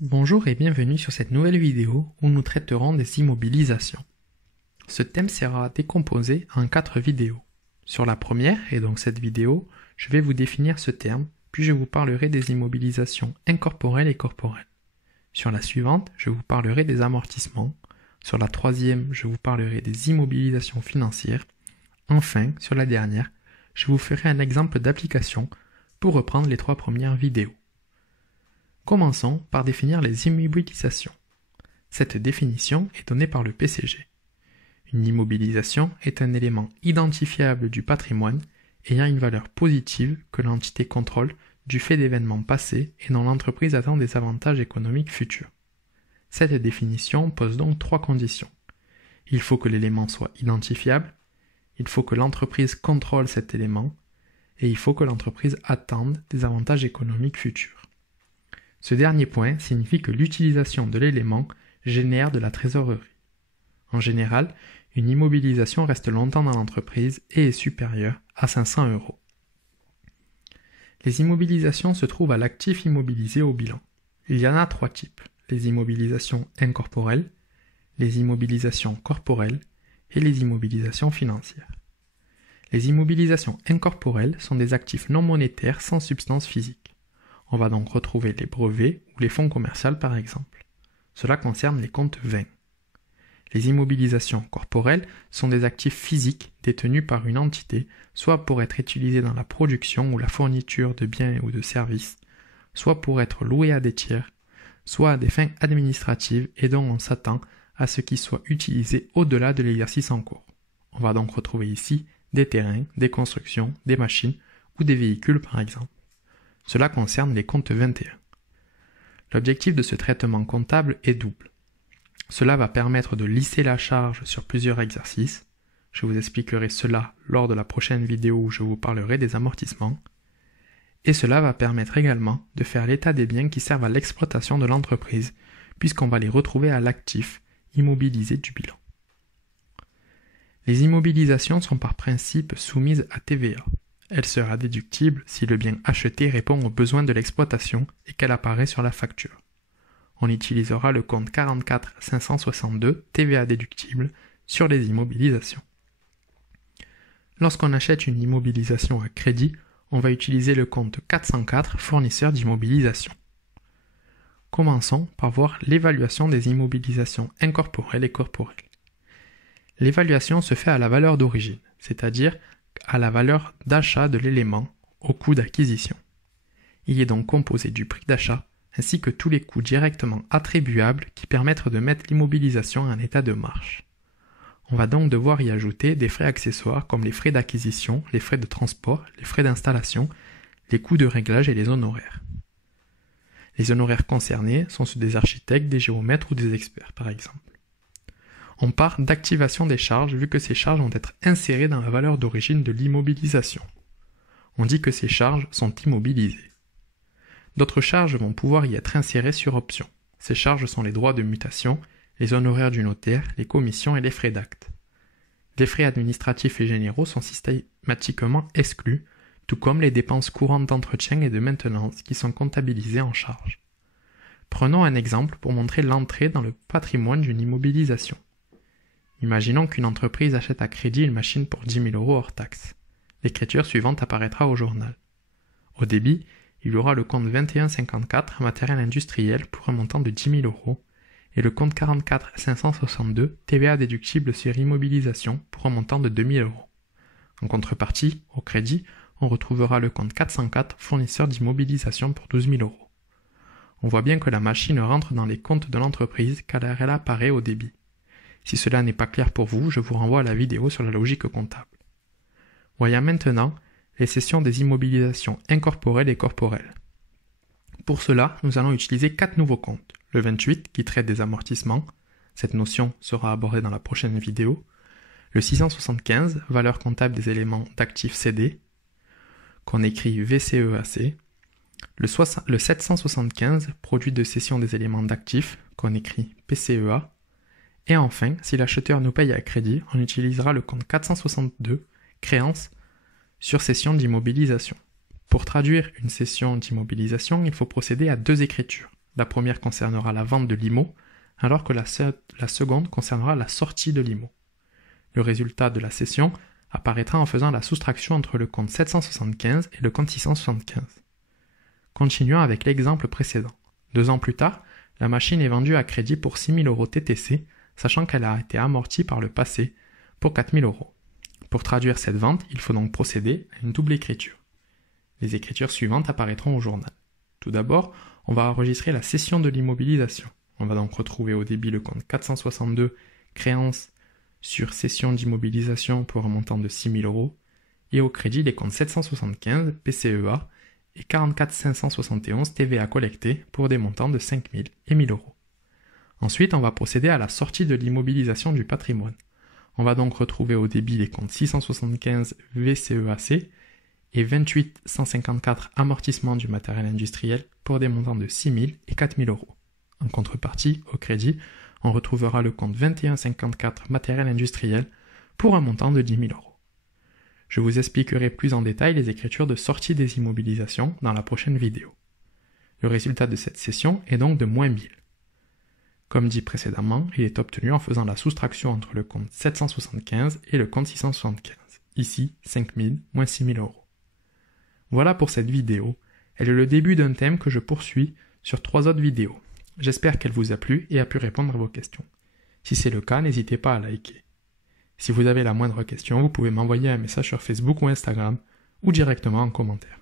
Bonjour et bienvenue sur cette nouvelle vidéo où nous traiterons des immobilisations. Ce thème sera décomposé en 4 vidéos. Sur la première, et donc cette vidéo, je vais vous définir ce terme, puis je vous parlerai des immobilisations incorporelles et corporelles. Sur la suivante, je vous parlerai des amortissements. Sur la troisième, je vous parlerai des immobilisations financières. Enfin, sur la dernière, je vous ferai un exemple d'application pour reprendre les 3 premières vidéos. Commençons par définir les immobilisations. Cette définition est donnée par le PCG. Une immobilisation est un élément identifiable du patrimoine ayant une valeur positive que l'entité contrôle du fait d'événements passés et dont l'entreprise attend des avantages économiques futurs. Cette définition pose donc 3 conditions. Il faut que l'élément soit identifiable, il faut que l'entreprise contrôle cet élément, et il faut que l'entreprise attende des avantages économiques futurs. Ce dernier point signifie que l'utilisation de l'élément génère de la trésorerie. En général, une immobilisation reste longtemps dans l'entreprise et est supérieure à 500 €. Les immobilisations se trouvent à l'actif immobilisé au bilan. Il y en a 3 types, les immobilisations incorporelles, les immobilisations corporelles et les immobilisations financières. Les immobilisations incorporelles sont des actifs non monétaires sans substance physique. On va donc retrouver les brevets ou les fonds commerciaux par exemple. Cela concerne les comptes 20. Les immobilisations corporelles sont des actifs physiques détenus par une entité, soit pour être utilisés dans la production ou la fourniture de biens ou de services, soit pour être loués à des tiers, soit à des fins administratives et dont on s'attend à ce qu'ils soient utilisés au-delà de l'exercice en cours. On va donc retrouver ici des terrains, des constructions, des machines ou des véhicules par exemple. Cela concerne les comptes 21. L'objectif de ce traitement comptable est double. Cela va permettre de lisser la charge sur plusieurs exercices. Je vous expliquerai cela lors de la prochaine vidéo où je vous parlerai des amortissements. Et cela va permettre également de faire l'état des biens qui servent à l'exploitation de l'entreprise, puisqu'on va les retrouver à l'actif immobilisé du bilan. Les immobilisations sont par principe soumises à TVA. Elle sera déductible si le bien acheté répond aux besoins de l'exploitation et qu'elle apparaît sur la facture. On utilisera le compte 44 562 TVA déductible sur les immobilisations. Lorsqu'on achète une immobilisation à crédit, on va utiliser le compte 404 fournisseur d'immobilisation. Commençons par voir l'évaluation des immobilisations incorporelles et corporelles. L'évaluation se fait à la valeur d'origine, c'est-à-dire à la valeur d'achat de l'élément au coût d'acquisition. Il est donc composé du prix d'achat ainsi que tous les coûts directement attribuables qui permettent de mettre l'immobilisation en état de marche. On va donc devoir y ajouter des frais accessoires comme les frais d'acquisition, les frais de transport, les frais d'installation, les coûts de réglage et les honoraires. Les honoraires concernés sont ceux des architectes, des géomètres ou des experts par exemple. On part d'activation des charges vu que ces charges vont être insérées dans la valeur d'origine de l'immobilisation. On dit que ces charges sont immobilisées. D'autres charges vont pouvoir y être insérées sur option. Ces charges sont les droits de mutation, les honoraires du notaire, les commissions et les frais d'acte. Les frais administratifs et généraux sont systématiquement exclus, tout comme les dépenses courantes d'entretien et de maintenance qui sont comptabilisées en charge. Prenons un exemple pour montrer l'entrée dans le patrimoine d'une immobilisation. Imaginons qu'une entreprise achète à crédit une machine pour 10 000 € hors taxe. L'écriture suivante apparaîtra au journal. Au débit, il y aura le compte 2154 matériel industriel pour un montant de 10 000 € et le compte 44 562 TVA déductible sur immobilisation pour un montant de 2 000 €. En contrepartie, au crédit, on retrouvera le compte 404 fournisseur d'immobilisation pour 12 000 €. On voit bien que la machine rentre dans les comptes de l'entreprise car elle apparaît au débit. Si cela n'est pas clair pour vous, je vous renvoie à la vidéo sur la logique comptable. Voyons maintenant les cessions des immobilisations incorporelles et corporelles. Pour cela, nous allons utiliser 4 nouveaux comptes. Le 28 qui traite des amortissements, cette notion sera abordée dans la prochaine vidéo. Le 675, valeur comptable des éléments d'actifs cédés, qu'on écrit VCEAC. Le 775, produit de cession des éléments d'actifs, qu'on écrit PCEA. Et enfin, si l'acheteur nous paye à crédit, on utilisera le compte 462, créance sur cession d'immobilisation. Pour traduire une cession d'immobilisation, il faut procéder à 2 écritures, La première concernera la vente de l'IMO, alors que la seconde concernera la sortie de l'IMO. Le résultat de la cession apparaîtra en faisant la soustraction entre le compte 775 et le compte 675. Continuons avec l'exemple précédent. 2 ans plus tard, la machine est vendue à crédit pour 6 000 € TTC, sachant qu'elle a été amortie par le passé pour 4 000 €. Pour traduire cette vente, il faut donc procéder à une double écriture. Les écritures suivantes apparaîtront au journal. Tout d'abord, on va enregistrer la cession de l'immobilisation. On va donc retrouver au débit le compte 462, créance sur cession d'immobilisation pour un montant de 6 000 € et au crédit les comptes 775, PCEA et 44 571 TVA collectés pour des montants de 5 000 et 1 000 €. Ensuite, on va procéder à la sortie de l'immobilisation du patrimoine. On va donc retrouver au débit les comptes 675 VCEAC et 28 154 amortissement du matériel industriel pour des montants de 6 000 et 4 000 €. En contrepartie, au crédit, on retrouvera le compte 21 54 matériel industriel pour un montant de 10 000 €. Je vous expliquerai plus en détail les écritures de sortie des immobilisations dans la prochaine vidéo. Le résultat de cette cession est donc de moins 1000. Comme dit précédemment, il est obtenu en faisant la soustraction entre le compte 775 et le compte 675. Ici, 5 000 moins 6 000 €. Voilà pour cette vidéo. Elle est le début d'un thème que je poursuis sur 3 autres vidéos. J'espère qu'elle vous a plu et a pu répondre à vos questions. Si c'est le cas, n'hésitez pas à liker. Si vous avez la moindre question, vous pouvez m'envoyer un message sur Facebook ou Instagram ou directement en commentaire.